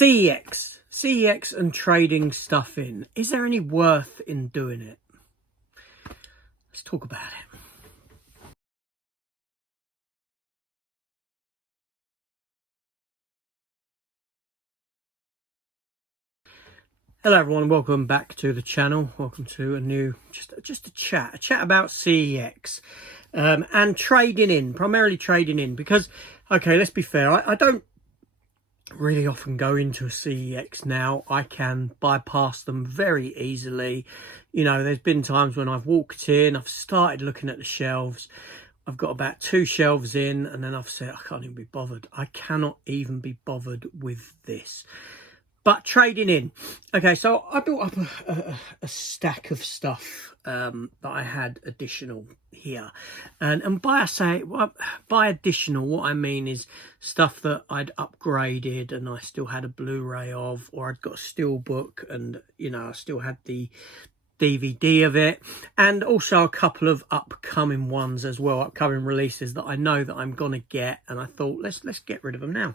CEX and trading stuff in. Is there any worth in doing it? Let's talk about it. Hello everyone, welcome back to the channel. Welcome to a new, just a chat about CEX and trading in, primarily trading in, because, okay, let's be fair, I don't really often go into a CEX now. I can bypass them very easily. You know, there's been times when I've walked in, I've started looking at the shelves, I've got about 2 shelves in, and then I've said, I can't even be bothered. I cannot even be bothered with this. But trading in. Okay, so I built up a stack of stuff that I had additional here. And by additional, what I mean is stuff that I'd upgraded and I still had a Blu-ray of, or I'd got a steelbook and, you know, I still had the DVD of it, and also a couple of upcoming ones as well, upcoming releases that I know that I'm gonna get, and I thought let's get rid of them now.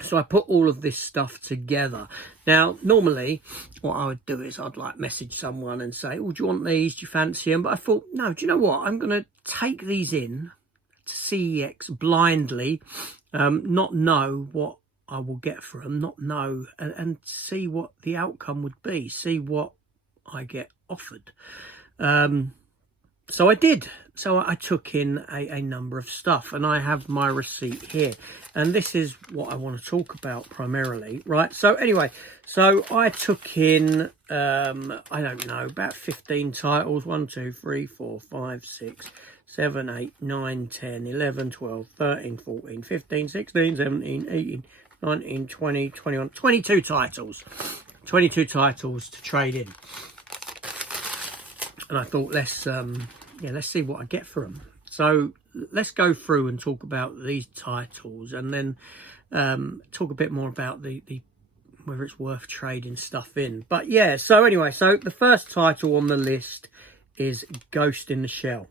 So I put all of this stuff together. Now, normally, what I would do is I'd like message someone and say, oh, do you want these? Do you fancy them? But I thought, no, do you know what? I'm going to take these in to CEX blindly, not know what I will get for them, not know, and see what the outcome would be, see what I get offered. So I did. So I took in a number of stuff, and I have my receipt here. And this is what I want to talk about primarily, right? So anyway, so I took in, I don't know, about 15 titles. 1, 2, 3, 4, 5, 6, 7, 8, 9, 10, 11, 12, 13, 14, 15, 16, 17, 18, 19, 20, 21, 22 titles. 22 titles to trade in. And I thought, let's see what I get for them. So let's go through and talk about these titles, and then talk a bit more about the whether it's worth trading stuff in. But yeah, so anyway, so the first title on the list is Ghost in the Shell.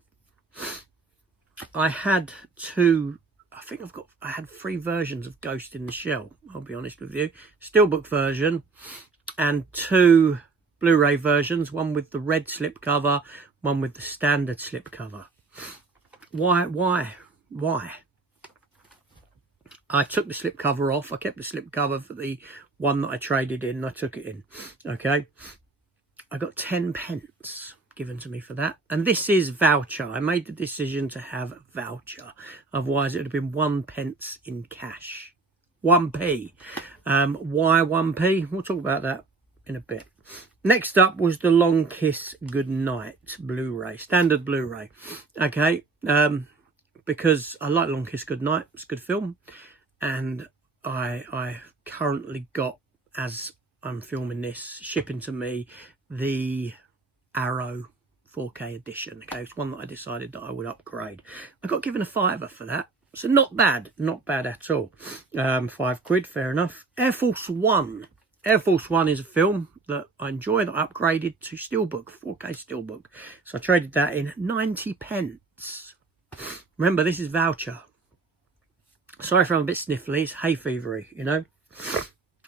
I had I had 3 versions of Ghost in the Shell, I'll be honest with you. Steelbook version and 2 Blu-ray versions, one with the red slipcover, one with the standard slipcover. Why? I took the slipcover off. I kept the slipcover for the one that I traded in. I took it in. Okay. I got 10 pence given to me for that. And this is Voucher. I made the decision to have Voucher. Otherwise, it would have been 1 pence in cash. 1p. Why 1p? We'll talk about that in a bit. Next up was the Long Kiss Goodnight Blu-ray, standard Blu-ray. Okay, because I like Long Kiss Goodnight. It's a good film, and I currently got, as I'm filming this, shipping to me, the Arrow 4K edition. Okay, it's one that I decided that I would upgrade. I got given a £5 for that, so not bad at all. £5, fair enough. Air Force One. Air Force One is a film that I enjoy, that I upgraded to steelbook, 4K steelbook. So I traded that in. 90 pence. Remember, this is Voucher. Sorry if I'm a bit sniffly, it's hay fevery, you know.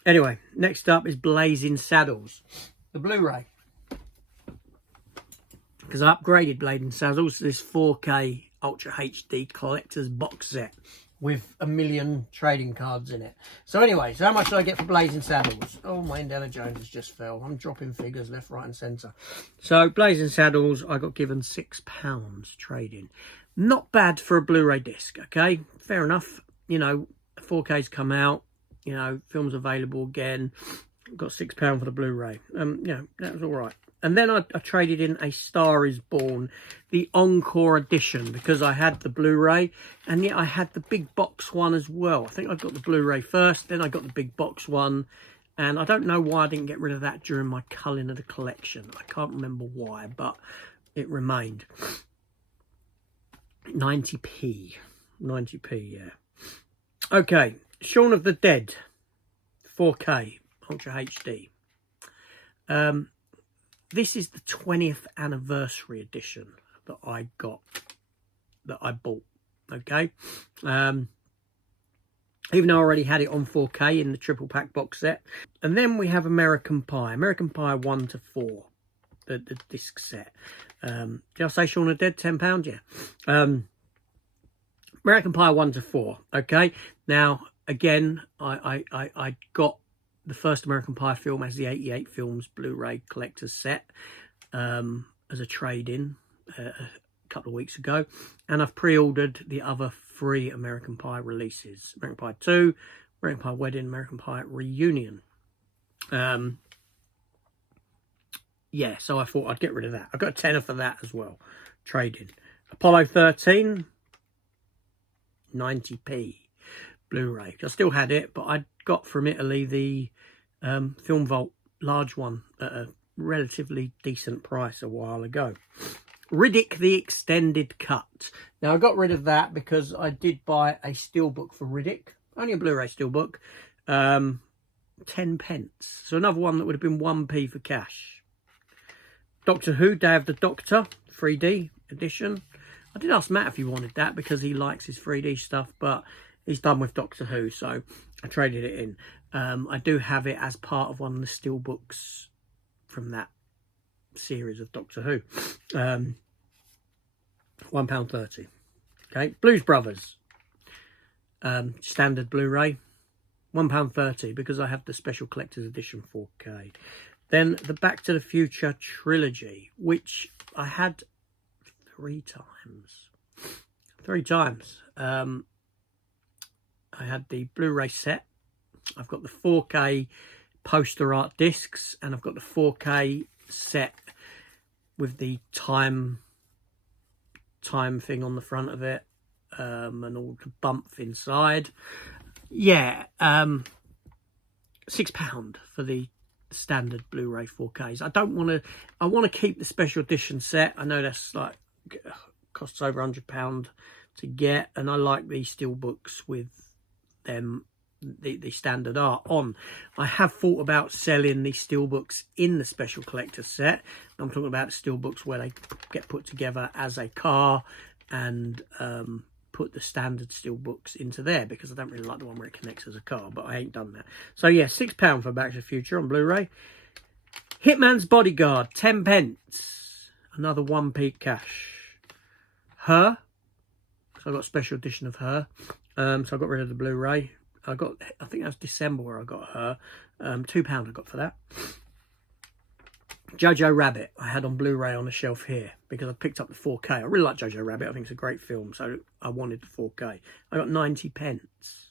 Anyway, next up is Blazing Saddles, the Blu-ray. Because I upgraded Blazing Saddles to this 4K Ultra HD collector's box set with 1 million trading cards in it. So anyway, so how much did I get for Blazing Saddles? Oh, my Indiana Jones has just fell. I'm dropping figures left, right and centre. So Blazing Saddles, I got given £6 trading. Not bad for a Blu-ray disc, okay? Fair enough. You know, 4K's come out. You know, film's available again. Got £6 for the Blu-ray. You know, that was all right. And then I traded in A Star Is Born, the Encore edition, because I had the Blu-ray, and yet I had the big box one as well. I think I got the Blu-ray first, then I got the big box one, and I don't know why I didn't get rid of that during my culling of the collection. I can't remember why, but it remained. 90p. 90p, yeah. Okay, Shaun of the Dead, 4K, Ultra HD. This is the 20th anniversary edition that I bought, okay? even though I already had it on 4K in the triple pack box set. And then we have American Pie 1 to 4, the disc set. Did I say Shaun of the Dead, £10? Yeah. American Pie 1 to 4. Okay, now again, I got the first American Pie film as the 88 Films Blu-ray collector's set as a trade-in a couple of weeks ago, and I've pre-ordered the other 3 American Pie releases: American Pie 2, American Pie Wedding, American Pie Reunion. Yeah, so I thought I'd get rid of that. I got a tenner for that as well, trade-in. Apollo 13, 90p Blu-ray. I still had it, but I got from Italy the Film Vault large one at a relatively decent price a while ago. Riddick the Extended Cut. Now I got rid of that because I did buy a steelbook for Riddick, only a Blu-ray steelbook, 10 pence. So another one that would have been 1p for cash. Doctor Who, Day of the Doctor, 3D edition. I did ask Matt if he wanted that because he likes his 3D stuff, but he's done with Doctor Who, so I traded it in. I do have it as part of one of the steelbooks from that series of Doctor Who. £1.30. Okay, Blues Brothers, standard Blu-ray, £1.30 because I have the special collector's edition 4K. Then the Back to the Future trilogy, which I had 3 times. 3 times. I had the Blu-ray set. I've got the 4K poster art discs, and I've got the 4K set with the time thing on the front of it, and all the bump inside. Yeah, £6 for the standard Blu-ray 4Ks. I want to keep the special edition set. I know that's like costs over £100 to get, and I like these steelbooks with them, the standard art on. I have thought about selling these steelbooks in the special collector's set. I'm talking about the steelbooks where they get put together as a car, and put the standard steelbooks into there, because I don't really like the one where it connects as a car, but I ain't done that. So yeah, £6 for Back to the Future on Blu-ray. Hitman's Bodyguard, 10 pence. Another 1p cash. Her. So I got a special edition of Her. So I got rid of the Blu-ray. I think that was December where I got Her. £2 I got for that. Jojo Rabbit I had on Blu-ray on the shelf here because I picked up the 4K. I really like Jojo Rabbit. I think it's a great film, so I wanted the 4K. I got 90 pence.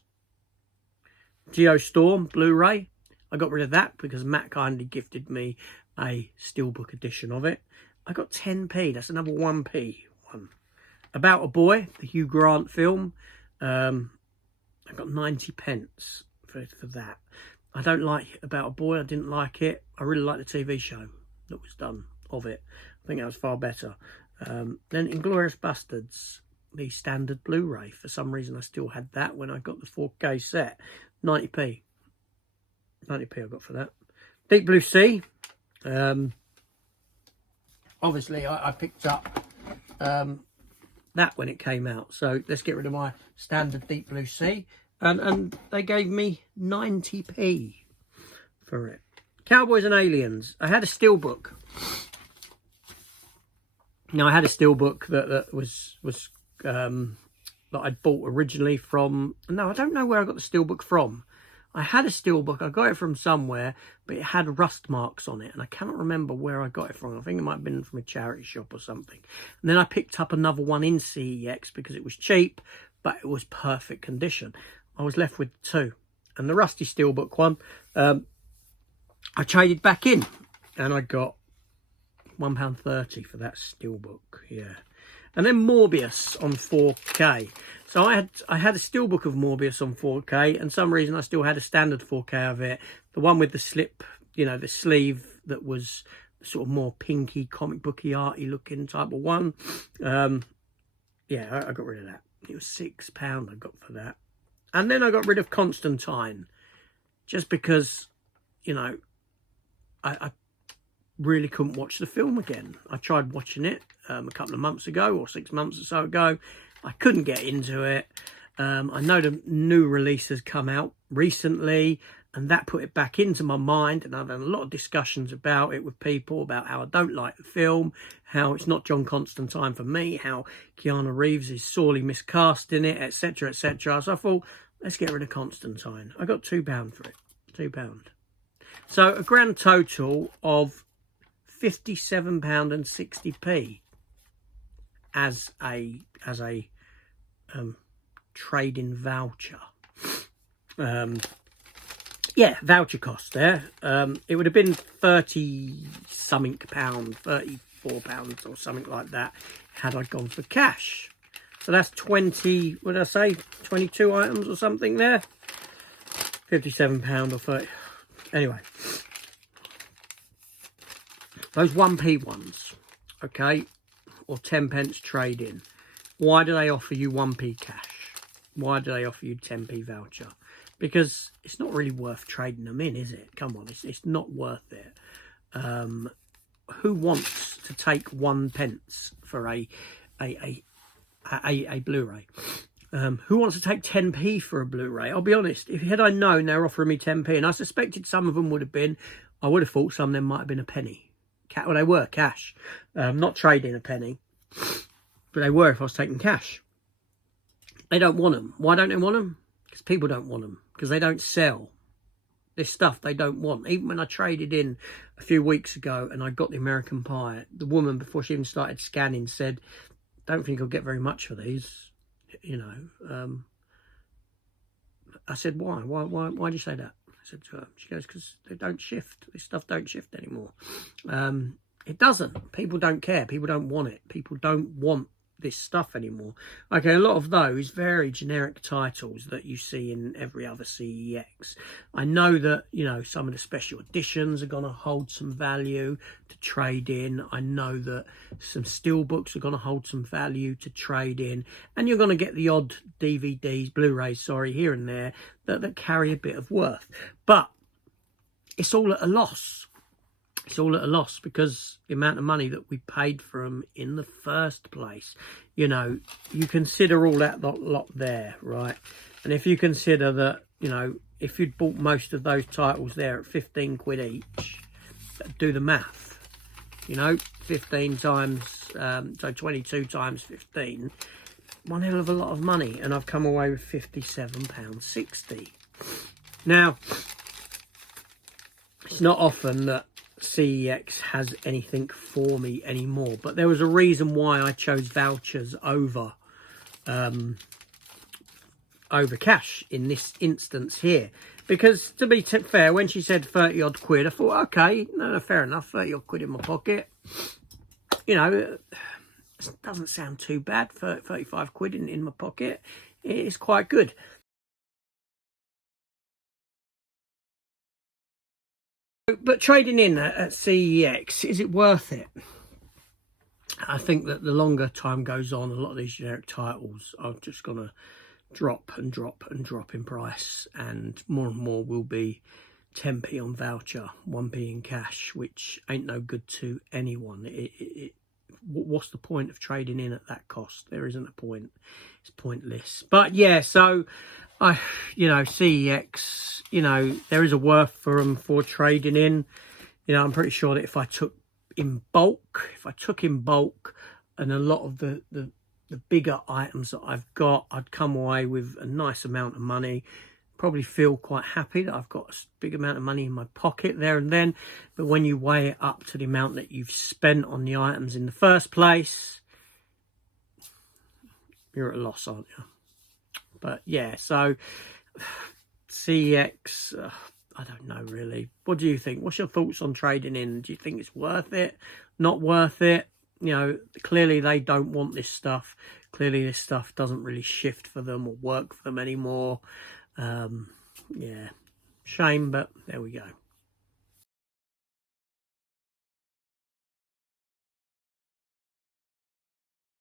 Geostorm Blu-ray. I got rid of that because Matt kindly gifted me a steelbook edition of it. I got 10p. That's another 1p one. About a Boy, the Hugh Grant film. I got 90 pence for that. I don't like About a Boy. I didn't like it. I really like the TV show that was done of it. I think that was far better. Then Inglourious Bastards, the standard Blu-ray. For some reason I still had that when I got the 4K set. 90p. 90p I got for that. Deep Blue Sea. Obviously I picked up that when it came out. So let's get rid of my standard Deep Blue Sea. And they gave me 90p for it. Cowboys and Aliens. I had a steelbook. Now I had a steelbook that was that I'd bought originally from. No, I don't know where I got the steelbook from. I had a steelbook. I got it from somewhere, but it had rust marks on it, and I cannot remember where I got it from. I think it might have been from a charity shop or something. And then I picked up another one in CEX because it was cheap, but it was perfect condition. I was left with 2. And the rusty steelbook one, I traded back in, and I got £1.30 for that steelbook. Yeah. And then Morbius on 4K. So I had a steelbook of Morbius on 4K, and some reason I still had a standard 4K of it. The one with the slip, you know, the sleeve that was sort of more pinky, comic booky, arty looking type of one. Yeah, I got rid of that. It was £6 I got for that. And then I got rid of Constantine, just because, you know, I really couldn't watch the film again. I tried watching it a couple of months ago, or 6 months or so ago. I couldn't get into it. I know the new release has come out recently, and that put it back into my mind, and I've had a lot of discussions about it with people about how I don't like the film, how it's not John Constantine for me, how Keanu Reeves is sorely miscast in it, etc, etc. So I thought, let's get rid of Constantine. I got £2 for it. £2. So a grand total of £57.60 as a trade-in voucher. Yeah, voucher cost there. It would have been 30 something pound, £34 or something like that had I gone for cash. So that's 20, what did I say, 22 items or something there. £57 or 30. Anyway, those 1p ones, okay, or 10p trade-in. Why do they offer you 1p cash? Why do they offer you 10p voucher? Because it's not really worth trading them in, is it? Come on, it's not worth it. Who wants to take 1p for a Blu-ray? Who wants to take 10p for a Blu-ray? I'll be honest, had I known they were offering me 10p, and I suspected some of them would have been, I would have thought some of them might have been a penny. Well, they were cash, not trading a penny, but they were if I was taking cash. They don't want them. Why don't they want them? Because people don't want them, because they don't sell. This stuff they don't want. Even when I traded in a few weeks ago and I got the American Pie, the woman, before she even started scanning, said, don't think I'll get very much for these. You know, I said, why do you say that? I said to her, she goes, because they don't shift. This stuff don't shift anymore. It doesn't. People don't care. People don't want it. People don't want this stuff anymore. Okay, a lot of those very generic titles that you see in every other CEX. I know that, you know, some of the special editions are going to hold some value to trade in. I know that some steelbooks are going to hold some value to trade in, and you're going to get the odd DVDs, Blu-rays, sorry, here and there that carry a bit of worth. But it's all at a loss. It's all at a loss because the amount of money that we paid for them in the first place. You know, you consider all that lot there, right? And if you consider that, you know, if you'd bought most of those titles there at 15 quid each, do the math. You know, 15 times, so 22 times 15, one hell of a lot of money. And I've come away with £57.60. Now, it's not often that CEX has anything for me anymore, but there was a reason why I chose vouchers over cash in this instance here, because to be fair, when she said 30 odd quid, I thought, okay, no, fair enough, 30 odd quid in my pocket, you know, it doesn't sound too bad. 35 quid in my pocket, it's quite good. But trading in at CEX, is it worth it? I think that the longer time goes on, a lot of these generic titles are just going to drop and drop and drop in price, and more will be 10p on voucher, 1p in cash, which ain't no good to anyone. What's the point of trading in at that cost? There isn't a point. It's pointless. But yeah, so you know, CEX, you know, there is a worth for them for trading in. You know, I'm pretty sure that if I took in bulk, and a lot of the bigger items that I've got, I'd come away with a nice amount of money. Probably feel quite happy that I've got a big amount of money in my pocket there and then. But when you weigh it up to the amount that you've spent on the items in the first place, you're at a loss, aren't you? But yeah, so CEX, I don't know really. What do you think? What's your thoughts on trading in? Do you think it's worth it? Not worth it? You know, clearly they don't want this stuff. Clearly this stuff doesn't really shift for them or work for them anymore. Yeah, shame, but there we go.